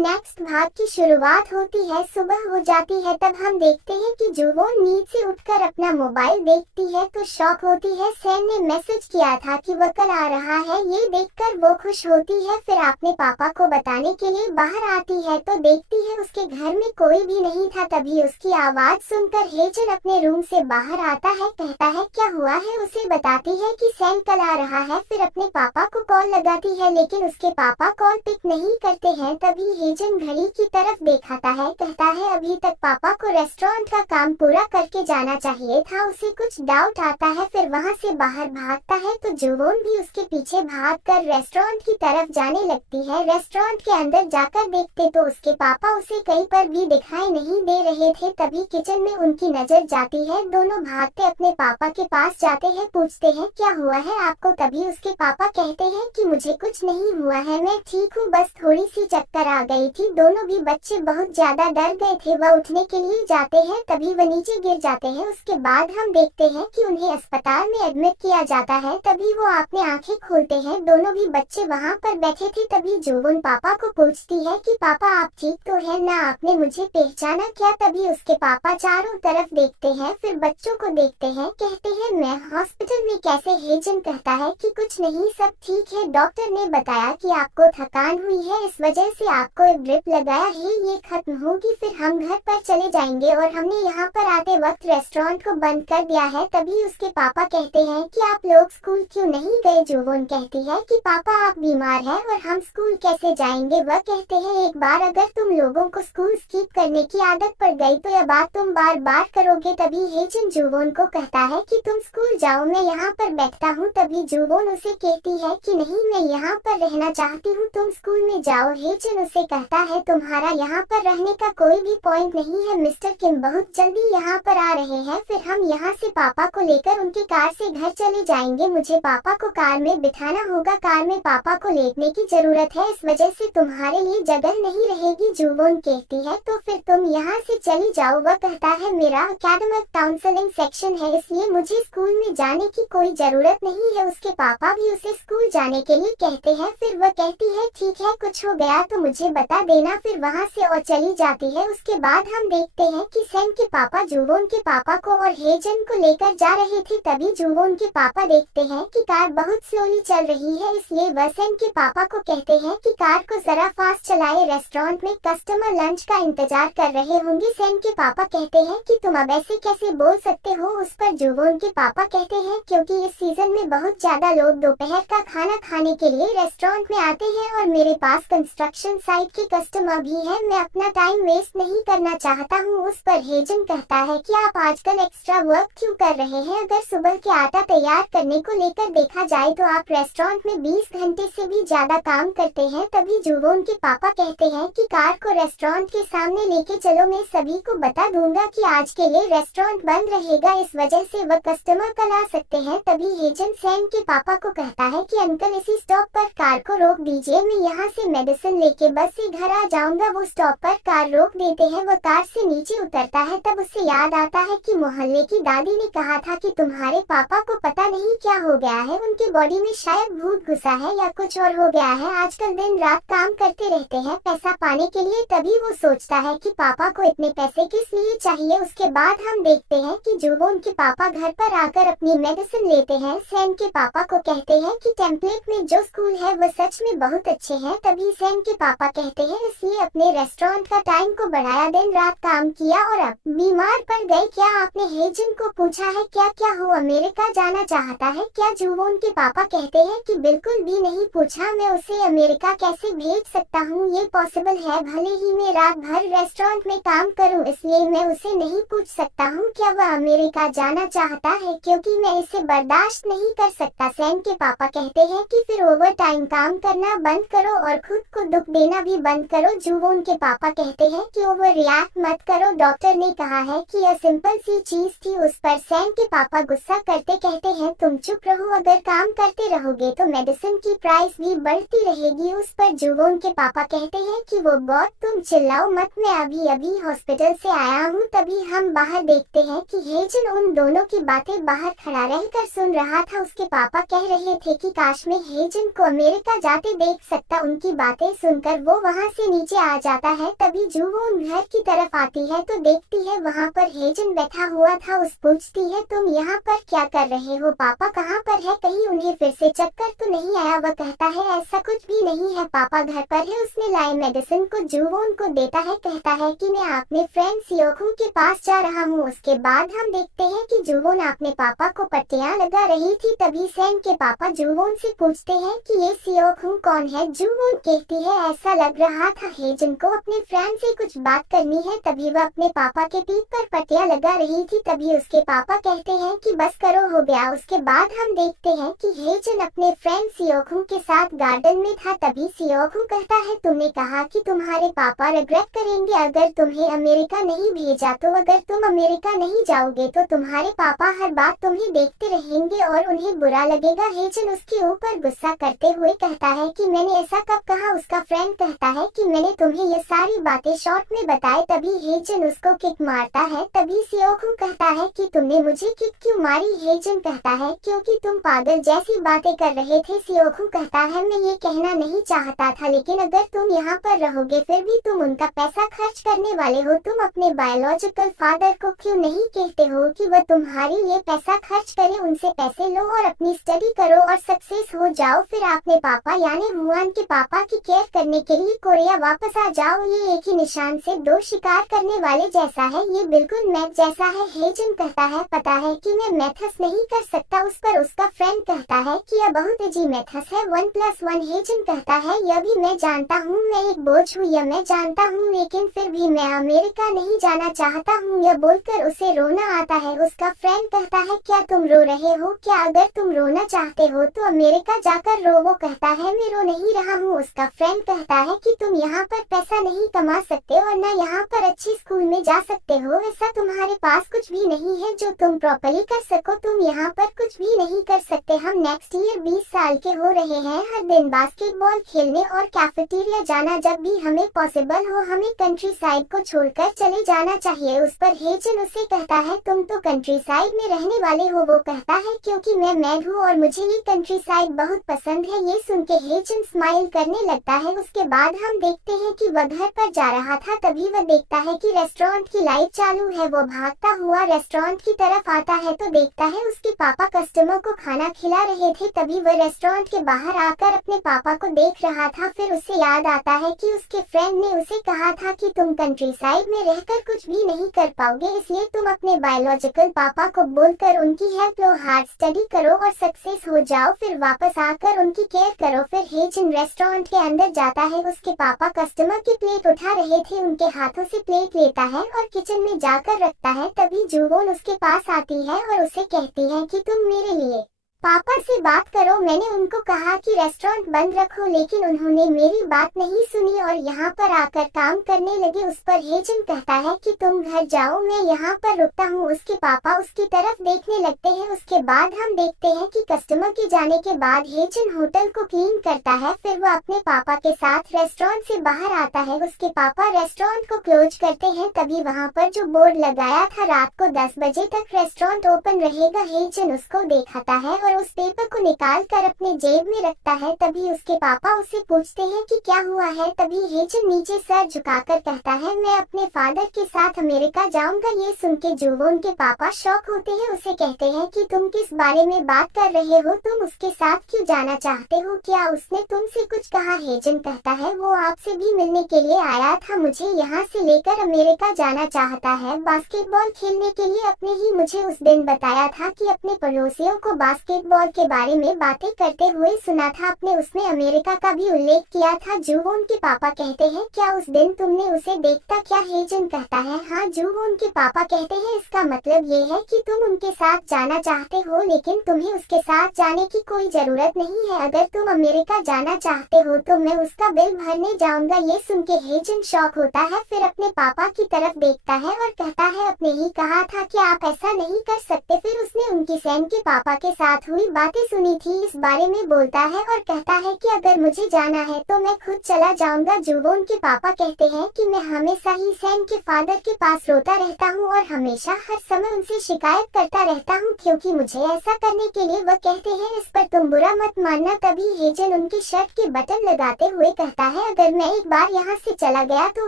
Next भाग की शुरुआत होती है। सुबह हो जाती है, तब हम देखते हैं कि जुवोन नींद से उठकर अपना मोबाइल देखती है तो शॉक होती है। सैन ने मैसेज किया था कि वह कल आ रहा है। ये देखकर वो खुश होती है। फिर अपने पापा को बताने के लिए बाहर आती है तो देखती है उसके घर में कोई भी नहीं था। तभी उसकी आवाज सुनकर हेजन अपने रूम से बाहर आता है, कहता है क्या हुआ है। उसे बताती है कि सैन कल आ रहा है। फिर अपने पापा को कॉल लगाती है, लेकिन उसके पापा कॉल पिक नहीं करते हैं। तभी हेजन घड़ी की तरफ दिखाता है, कहता है अभी तक पापा को रेस्टोरेंट का काम पूरा करके जाना चाहिए था। उसे कुछ डाउट आता है, फिर वहाँ से बाहर भागता है तो जुवोन भी उसके पीछे भागकर रेस्टोरेंट की तरफ जाने लगती है। रेस्टोरेंट के अंदर जाकर देखते तो उसके पापा उसे कहीं पर भी दिखाई नहीं दे रहे थे। तभी किचन में उनकी नजर जाती है। दोनों भागते अपने पापा के पास जाते हैं, पूछते हैं क्या हुआ है आपको। तभी उसके पापा कहते हैं कि मुझे कुछ नहीं हुआ है, मैं ठीक हूँ, बस थोड़ी सी चक्कर आ गई थी। दोनों भी बच्चे बहुत ज्यादा डर गए थे। वह उठने के लिए जाते हैं, तभी वह नीचे गिर जाते हैं। उसके बाद हम देखते हैं कि उन्हें अस्पताल में एडमिट किया जाता है। तभी वो अपनी आंखें खोलते हैं। दोनों भी बच्चे वहाँ पर बैठे थे। तभी जुवोन पापा को पूछती है कि पापा आप ठीक तो है ना, आपने मुझे पहचाना क्या। तभी उसके पापा चारों तरफ देखते हैं, फिर बच्चों को देखते हैं, कहते हैं मैं हॉस्पिटल में कैसे। हेजन कहता है कि कुछ नहीं, सब ठीक है। डॉक्टर ने बताया कि आपको थकान हुई है, इस वजह से आपको एक ड्रिप लगाया है, ये खत्म होगी फिर हम घर पर चले जाएंगे। और हमने यहाँ पर आते वक्त रेस्टोरेंट को बंद कर दिया है। तभी उसके पापा कहते हैं कि आप लोग स्कूल क्यों नहीं गए। जुवोन कहती है कि पापा आप बीमार हैं और हम स्कूल कैसे जाएंगे। वह कहते हैं एक बार अगर तुम लोगों को स्कूल स्किप करने की आदत पड़ गई तो यह बात तुम बार बार करोगे। तभी हेजन जुवोन को कहता है कि तुम स्कूल जाओ, मैं यहाँ पर बैठता हूँ। तभी जुवोन उसे कहती है कि नहीं, मैं यहाँ पर रहना चाहती हूँ, तुम स्कूल में जाओ। हेजन उसे कहता है तुम्हारा यहाँ पर रहने का कोई भी पॉइंट नहीं है, मिस्टर किम बहुत जल्दी यहाँ पर आ रहे हैं, फिर हम यहाँ से पापा को लेकर उनकी कार से घर चले जाएंगे। मुझे पापा को कार में बिठाना होगा, कार में पापा को लेटने की जरूरत है, इस वजह से तुम्हारे लिए जगह नहीं रहेगी। जुवोन कहती है तो फिर तुम यहाँ से चली जाओ। वह कहता है मेरा एकेडमिक काउंसलिंग सेक्शन है, इसलिए मुझे स्कूल में जाने की कोई जरूरत नहीं है। उसके पापा भी उसे स्कूल जाने के लिए कहते हैं। फिर वह कहती है ठीक है, कुछ हो गया तो मुझे बता देना। फिर वहाँ से और चली जाती है। उसके बाद हम देखते हैं कि सैन के पापा जुवोन के पापा को और हेजन को लेकर जा रहे थे। तभी जुवोन के पापा देखते हैं कि कार बहुत स्लोली चल रही है, इसलिए वह सैन के पापा को कहते हैं कि कार को जरा फास्ट चलाए, रेस्टोरेंट में कस्टमर लंच का इंतजार कर रहे होंगे। सैन के पापा कहते हैं कि तुम अब ऐसे कैसे बोल सकते हो। उस पर जुवोन के पापा कहते हैं क्योंकि इस सीजन में बहुत ज्यादा लोग दोपहर का खाना खाने के लिए रेस्टोरेंट में आते हैं और मेरे पास कंस्ट्रक्शन साइट के कस्टमर भी हैं, मैं अपना टाइम वेस्ट नहीं करना चाहता हूँ। उस पर हेजन कहता है कि आप आजकल एक्स्ट्रा वर्क क्यों कर रहे हैं। अगर सुबह के आटा तैयार करने को लेकर देखा जाए तो आप रेस्टोरेंट में 20 घंटे से भी ज्यादा काम करते हैं। तभी जुवोन के पापा कहते हैं कि कार को रेस्टोरेंट के सामने लेके चलो, मैं सभी को बता दूंगा कि आज के लिए रेस्टोरेंट बंद रहेगा, इस वजह से वह कस्टमर कल आ सकते हैं। तभी हेजन सैन के पापा को कहता है कि अंकल इसी स्टॉप पर कार को रोक दीजिए, मैं यहाँ से मेडिसिन लेके बस से घर आ जाऊंगा। वो स्टॉप पर कार रोक देते हैं। वो कार से नीचे उतरता है, तब उसे याद आता है कि मोहल्ले की दादी ने कहा था कि तुम्हारे पापा को पता नहीं क्या हो गया है, उनके बॉडी में शायद भूत घुसा है या कुछ और हो गया है, आजकल दिन रात काम करते रहते हैं पैसा पाने के लिए। तभी वो सोचता है कि पापा को इतने पैसे किस लिए चाहिए। उसके बाद हम देखते हैं कि जुवोन के पापा घर पर आकर अपनी मेडिसिन लेते हैं। सैन के पापा को कहते हैं कि टेम्पलेट में जो स्कूल है वो सच में बहुत अच्छे हैं। तभी सैन के पापा कहते हैं इसलिए अपने रेस्टोरेंट का टाइम को बढ़ाया, दिन रात काम किया और अब बीमार पड़ गए। क्या आपने हेजन को पूछा है क्या क्या वो अमेरिका जाना चाहता है क्या। जुवोन के पापा कहते हैं कि बिल्कुल भी नहीं पूछा, मैं उसे अमेरिका कैसे भेज सकता हूँ, ये पॉसिबल है भले ही मैं रात भर रेस्टोरेंट में काम करूँ, इसलिए मैं उसे नहीं पूछ सकता हूँ क्या वह अमेरिका जाना चाहता है, क्योंकि मैं इसे बर्दाश्त नहीं कर सकता। सैन के पापा कहते हैं कि फिर ओवर टाइम काम करना बंद करो और खुद को दुख देना भी बंद करो। जुवोन के पापा कहते हैं कि ओवर रिएक्ट मत करो, डॉक्टर ने कहा है कि यह सिंपल सी चीज थी। उस पर सैन के पापा गुस्सा करते कहते हैं तुम चुप रहो, अगर काम करते रहोगे तो मेडिसिन की प्राइस भी बढ़ती रहेगी। उस पर जुवोन के पापा कहते हैं कि वो बहुत, तुम चिल्लाओ मत, मैं अभी अभी हॉस्पिटल से आया हूँ। तभी हम बाहर देखते हैं कि हेजन उन दोनों की बातें बाहर खड़ा रहकर सुन रहा था। उसके पापा कह रहे थे कि काश मैं हेजन को अमेरिका जाते देख सकता। उनकी बातें सुनकर वो वहाँ से नीचे आ जाता है। तभी जूवोन घर की तरफ आती है तो देखती है वहाँ पर हेजन बैठा हुआ था। उस पूछती है तुम यहाँ पर क्या कर रहे हो, पापा कहाँ पर है, कहीं उन्हें फिर से चक्कर तो नहीं आया। वह कहता है ऐसा कुछ भी नहीं है, पापा घर पर है। उसने लाई मेडिसिन को जूवोन को देता है, कहता है कि मैं अपने फ्रेंड सियोखू के पास जा रहा हूँ। उसके बाद हम देखते हैं कि जूवोन अपने पापा को पट्टियां लगा रही थी। तभी सैन के पापा जूवोन से पूछते हैं कि ये सियोखू कौन है। जूवोन कहती है ऐसा लग रहा था हेजन को अपने फ्रेंड से कुछ बात करनी है। तभी वह अपने पापा के पीठ पर पट्टियां लगा रही थी। तभी उसके पापा कहते हैं कि बस करो, हो गया। उसके बाद हम देखते हैं कि हेजन अपने फ्रेंड सियोखू के साथ गार्डन में था। तभी सियोखू कहता है तुमने कहा कि तुम्हारे पापा रिग्रेट करेंगे अगर तुम्हें अमेरिका नहीं भेजा, तो अगर तुम अमेरिका नहीं जाओगे तो तुम्हारे पापा हर बात तुम्हें देखते रहेंगे और उन्हें बुरा लगेगा। हेजन उसके ऊपर गुस्सा करते हुए कहता है कि मैंने ऐसा कब कहा। उसका फ्रेंड कहता है कि मैंने तुम्हें ये सारी बातें शॉर्ट में बताए। तभी हेजन उसको किक मारता है। तभी सियोखू कहता है कि तुमने मुझे किक क्यों मारी। हेजन कहता है क्योंकि तुम पागल जैसी बातें कर रहे थे। सियोखू कहता है मैं ये कहना नहीं चाहता था, लेकिन अगर तुम यहाँ पर रहोगे फिर भी तुम उनका पैसा खर्च करने वाले हो। तुम अपने बायोलॉजिकल फादर को क्यों नहीं कहते हो कि वह तुम्हारे लिए पैसा खर्च करे, उनसे पैसे लो और अपनी स्टडी करो और सक्सेस हो जाओ। फिर आपने पापा यानी हुआन के पापा की केयर करने के लिए कोरिया वापस आ जाओ। ये एक ही निशान से दो शिकार करने वाले जैसा है, ये बिल्कुल मैथ जैसा है। हेजन कहता है पता है कि मैं मैथस नहीं कर सकता। उस पर उसका फ्रेंड कहता है कि यह बहुत इजी मैथस है, 1+1। हेजन कहता है यह भी मैं जानता हूँ, मैं एक बोझ हूँ, यह मैं जानता हूँ, लेकिन फिर भी मैं अमेरिका नहीं जाना चाहता हूँ। यह बोलकर उसे रोना आता है। उसका फ्रेंड कहता है क्या तुम रो रहे हो, क्या अगर तुम रोना चाहते हो तो अमेरिका जाकर रो। वो कहता है मैं रो नहीं रहा हूँ। उसका फ्रेंड कहता है कि तुम यहाँ पर पैसा नहीं कमा सकते और न यहाँ पर अच्छी स्कूल में जा सकते हो। ऐसा तुम्हारे पास कुछ भी नहीं है जो तुम प्रॉपर्ली कर सको, तुम यहाँ पर कुछ भी नहीं कर सकते। हम नेक्स्ट ईयर 20 साल के हो रहे हैं, हर दिन बास्केटबॉल खेलने और कैफेटेरिया जाना जब भी हमें पॉसिबल हो। हमें कंट्री साइड को छोड़कर चले जाना चाहिए। उस पर हेजन उसे कहता है तुम तो कंट्री साइड में रहने वाले हो। वो कहता है क्योंकि मैं मैड हूँ और मुझे ये कंट्री साइड बहुत पसंद है। ये सुन के हेजन स्माइल करने लगता है। उसके बाद हम देखते हैं कि वह घर पर जा रहा था। तभी वह देखता है कि रेस्टोरेंट की लाइट चालू है। वो भागता हुआ रेस्टोरेंट की तरफ आता है तो देखता है उसके पापा कस्टमर को खाना खिला रहे थे। तभी वह रेस्टोरेंट के बाहर आकर अपने पापा को देख रहा था। फिर उसे याद आता है कि उसके फ्रेंड ने उसे कहा था कि तुम कंट्री साइड में रहकर कुछ भी नहीं कर पाओगे, इसलिए तुम अपने बायोलॉजिकल पापा को बोलकर उनकी हेल्प लो, हार्ड स्टडी करो और सक्सेस हो जाओ, फिर वापस आकर उनकी केयर करो। फिर हेजन रेस्टोरेंट के अंदर जाता है। उसके पापा कस्टमर की प्लेट उठा रहे थे, उनके हाथों से प्लेट लेता है और किचन में जाकर रखता है। तभी जूवोन उसके पास आती है और उसे कहती है कि तुम मेरे लिए पापा से बात करो। मैंने उनको कहा कि रेस्टोरेंट बंद रखो, लेकिन उन्होंने मेरी बात नहीं सुनी और यहाँ पर आकर काम करने लगे। उस पर हेजन कहता है कि तुम घर जाओ, मैं यहाँ पर रुकता हूँ। उसके पापा उसकी तरफ देखने लगते हैं। उसके बाद हम देखते हैं कि कस्टमर के जाने के बाद हेजन होटल को क्लीन करता है। फिर वो अपने पापा के साथ रेस्टोरेंट से बाहर आता है। उसके पापा रेस्टोरेंट को क्लोज करते हैं। तभी वहाँ पर जो बोर्ड लगाया था रात को 10 बजे तक रेस्टोरेंट ओपन रहेगा, हेजन उसको दिखाता है और उस पेपर को निकाल कर अपने जेब में रखता है। तभी उसके पापा उसे पूछते हैं कि क्या हुआ है। तभी हेजन नीचे सर झुकाकर कहता है मैं अपने फादर के साथ अमेरिका जाऊंगा। ये सुन के जूवोन के पापा शॉक होते हैं। उसे कहते हैं कि तुम किस बारे में बात कर रहे हो, तुम उसके साथ क्यों जाना चाहते हो, क्या उसने तुमसे कुछ कहा। हेजन कहता है वो आपसे भी मिलने के लिए आया था, मुझे यहाँ से लेकर अमेरिका जाना चाहता है बास्केटबॉल खेलने के लिए। अपने ही मुझे उस दिन बताया था कि अपने पड़ोसियों को बास्केटबॉल के बारे में बातें करते हुए सुना था। अपने उसने अमेरिका का भी उल्लेख किया था। जूवोन के पापा कहते हैं क्या उस दिन तुमने उसे देखता क्या। हेजन कहता है हाँ। जूवोन के पापा कहते हैं इसका मतलब ये है कि तुम उनके साथ जाना चाहते हो, लेकिन तुम्हें उसके साथ जाने की कोई जरूरत नहीं है। अगर तुम अमेरिका जाना चाहते हो तो मैं उसका बिल भरने जाऊंगा। ये सुन के हेजन शॉक होता है। फिर अपने पापा की तरफ देखता है और कहता है आपने ही कहा था कि आप ऐसा नहीं कर सकते। फिर उसने उनकी सैन के पापा के साथ हुई बातें सुनी थी इस बारे में बोलता है और कहता है कि अगर मुझे जाना है तो मैं खुद चला जाऊंगा। जुवोन के पापा कहते हैं कि मैं हमेशा ही सैन के फादर के पास रोता रहता हूँ और हमेशा हर समय उनसे शिकायत करता रहता हूँ क्योंकि मुझे ऐसा करने के लिए वह कहते हैं इस पर तुम बुरा मत मानना। तभी हेजन उनके शर्ट के बटन लगाते हुए कहता है अगर मैं एक बार यहाँ से चला गया तो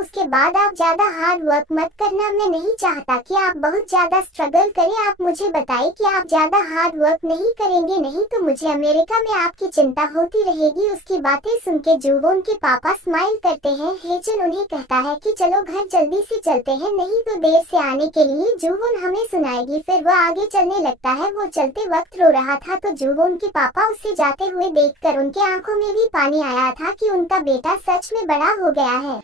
उसके बाद आप ज्यादा हार्ड वर्क मत करना। मैं नहीं चाहता कि आप बहुत ज्यादा स्ट्रगल करें। आप मुझे बताइए कि आप ज्यादा हार्ड वर्क नहीं करेंगे, नहीं तो मुझे अमेरिका में आपकी चिंता होती रहेगी। उसकी बातें सुन के जुवोन के पापा स्माइल करते हैं। हेजन उन्हें कहता है कि चलो घर जल्दी से चलते हैं, नहीं तो देर से आने के लिए जुवोन हमें सुनाएगी। फिर वह आगे चलने लगता है। वो चलते वक्त रो रहा था तो जुवोन के पापा उससे जाते हुए देखकर उनके आंखों में भी पानी आया था कि उनका बेटा सच में बड़ा हो गया है।